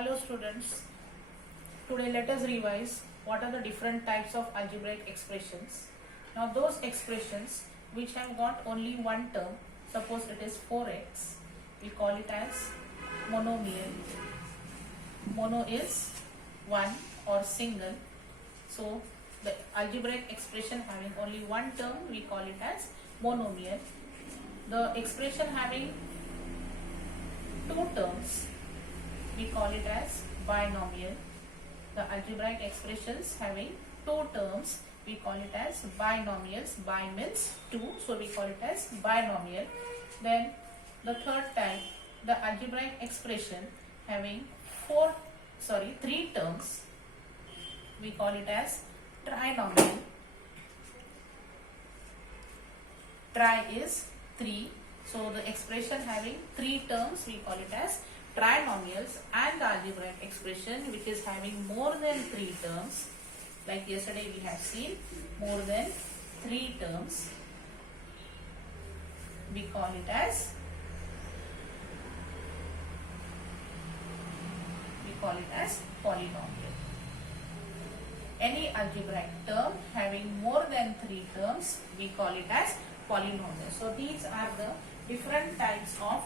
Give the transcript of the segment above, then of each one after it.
Hello students, today let us revise what are the different types of algebraic expressions. Now those expressions which have got only one term, suppose it is 4x, we call it as monomial. Mono is one or single, so the algebraic expression having only one term we call it as monomial. The expression having two terms we call it as binomial. The algebraic expressions having two terms we call it as binomials. Bi means two, so we call it as binomial. Then the third type, the algebraic expression having three terms, we call it as trinomial. Tri is three, so the expression having three terms we call it as trinomials. And the algebraic expression which is having more than three terms, like yesterday we have seen more than three terms, we call it as polynomial. Any algebraic term having more than three terms we call it as polynomial. So these are the different types of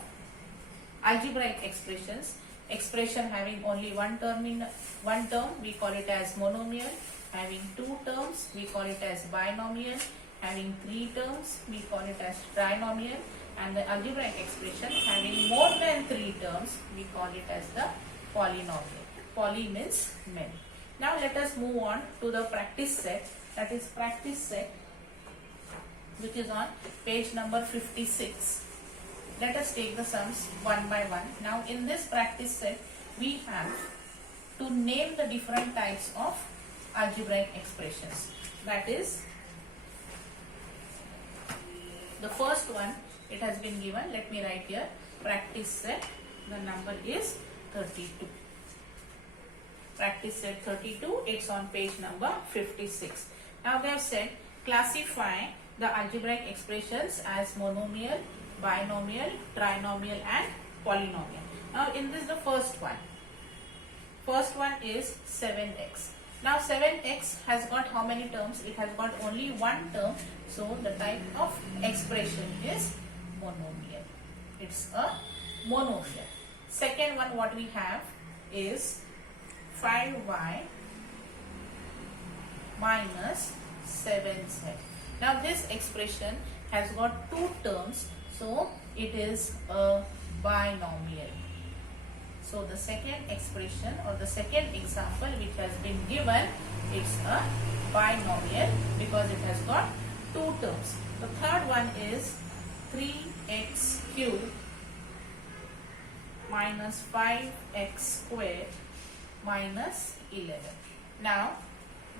algebraic expressions. Expression having only one term we call it as monomial. Having two terms we call it as binomial. Having three terms we call it as trinomial. And the algebraic expression having more than three terms we call it as the polynomial. Poly means many. Now let us move on to the practice set, that is practice set, which is on page number 56. Let us take the sums one by one. Now in this practice set we have to name the different types of algebraic expressions. That is, the first one, it has been given, let me write here, practice set, the number is 32. Practice set 32, it's on page number 56. Now they have said classify the algebraic expressions as monomial, binomial, trinomial and polynomial. Now in this the first one is 7x. Now 7x has got how many terms? It has got only one term, so the type of expression is monomial. It's a monomial. Second one what we have is 5y minus 7z. Now this expression has got two terms, so it is a binomial. So the second expression or the second example which has been given, it's a binomial because it has got two terms. The third one is 3x cubed minus 5x squared minus 11. Now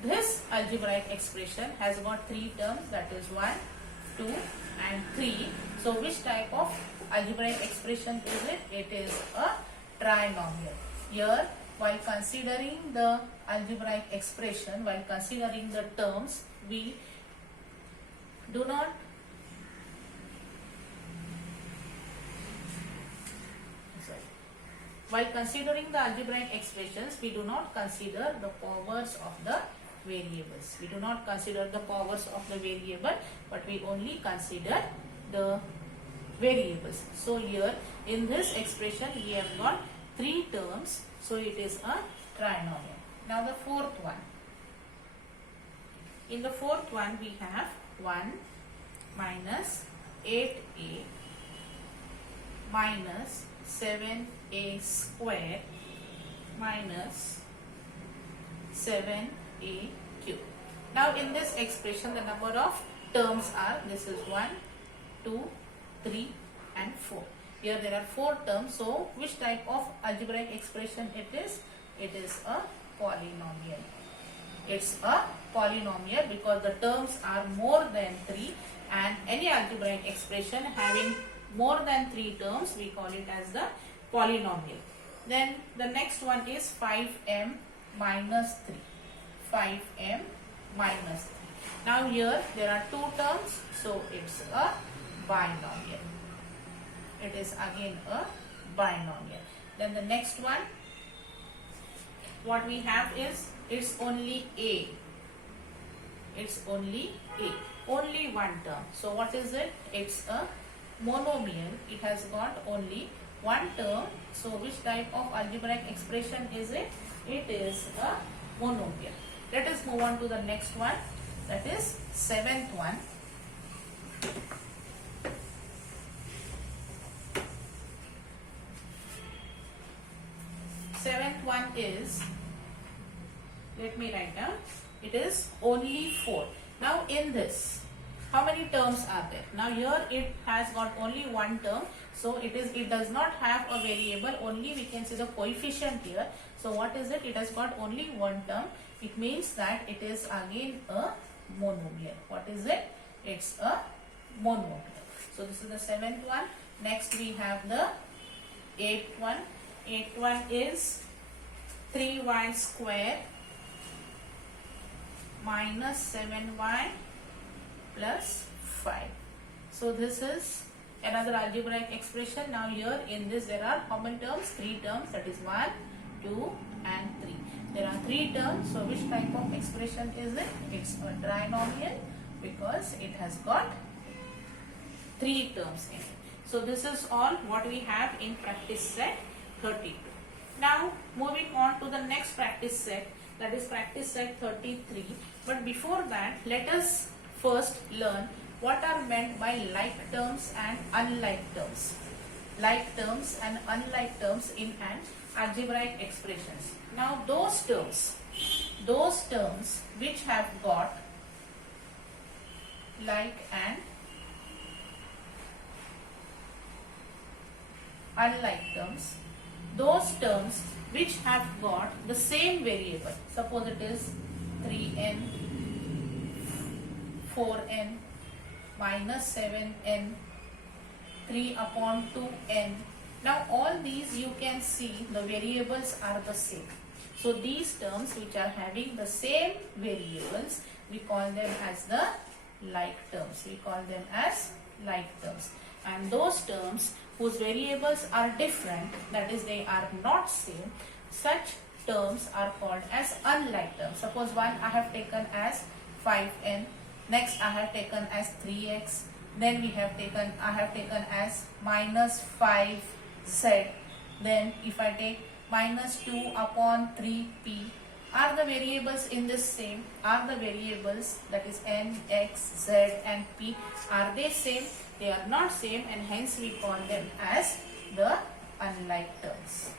this algebraic expression has got three terms, that is 1, 2 and 3. So which type of algebraic expression is it? It is a trinomial. Here while considering the algebraic expression, while considering the terms, we do not While considering the algebraic expressions, we do not consider the powers of the variables. We do not consider the powers of the variable, but we only consider the variables. So here in this expression we have got three terms, so it is a trinomial. Now the fourth one. In the fourth one we have 1 minus 8a minus 7a squared minus 7a cubed. Now in this expression the number of terms are, this is 1, 2, 3 and 4. Here there are 4 terms, so which type of algebraic expression it is? It is a polynomial. It's a polynomial because the terms are more than 3, and any algebraic expression having more than 3 terms we call it as the polynomial. Then the next one is 5m minus 3. 5m minus 3. Now here there are 2 terms, so it's a binomial. It is again a binomial. Then the next one what we have is it's only A. It's only A. Only one term. So what is it? It's a monomial. It has got only one term. So which type of algebraic expression is it? It is a monomial. Let us move on to the next one. That is seventh one. Seventh one is, let me write down, it is only 4. Now in this, how many terms are there? Now here it has got only one term, so it does not have a variable, only we can see the coefficient here. So what is it? It has got only one term. It means that it is again a monomial. What is it? It's a monomial. So this is the seventh one. Next we have the eighth one. Eighth one is 3y square minus 7y plus 5. So this is another algebraic expression. Now here in this there are how many terms? 3 terms, that is 1, 2 and 3. There are 3 terms. So which type of expression is it? It's a trinomial because it has got 3 terms in it. So this is all what we have in practice set 32. Now moving on to the next practice set, that is practice set 33. But before that, let us first learn what are meant by like terms and unlike terms. Like terms and unlike terms in an algebraic expressions. Now those terms which have got like and unlike terms, those terms which have got the same variable, suppose it is 3n, 4n, minus 7n, 3 upon 2n. Now all these you can see the variables are the same. So these terms which are having the same variables, we call them as the like terms. We call them as like terms. And those terms whose variables are different, that is they are not same, such terms are called as unlike terms. Suppose one I have taken as 5n, next I have taken as 3x, then I have taken as minus 5z, then if I take minus 2 upon 3p, are the variables in this same? Are the variables, that is n, x, z and p, are they same? They are not same, and hence we call them as the unlike terms.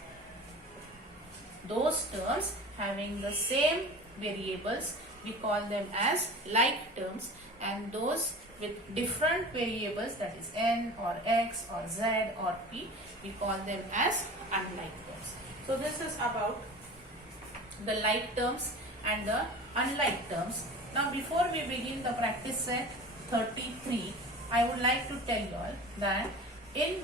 Those terms having the same variables, we call them as like terms, and those with different variables, that is n or x or z or p, we call them as unlike terms. So this is about the like terms and the unlike terms. Now before we begin the practice set 33, I would like to tell you all that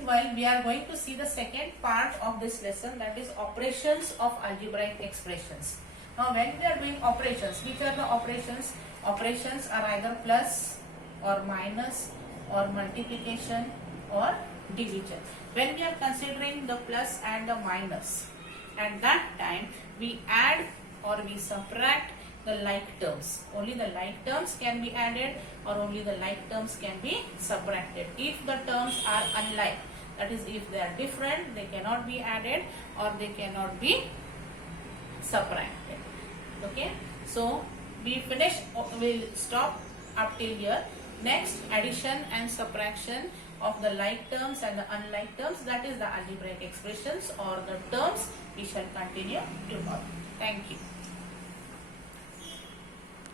while we are going to see the second part of this lesson, that is operations of algebraic expressions. Now when we are doing operations, which are the operations? Operations are either plus or minus or multiplication or division. When we are considering the plus and the minus, at that time we add or we subtract the like terms. Only the like terms can be added or only the like terms can be subtracted. If the terms are unlike, that is if they are different, they cannot be added or they cannot be subtracted. Okay, so we finish, we'll stop up till here. Next, addition and subtraction of the like terms and the unlike terms, that is the algebraic expressions or the terms, we shall continue tomorrow. Thank you.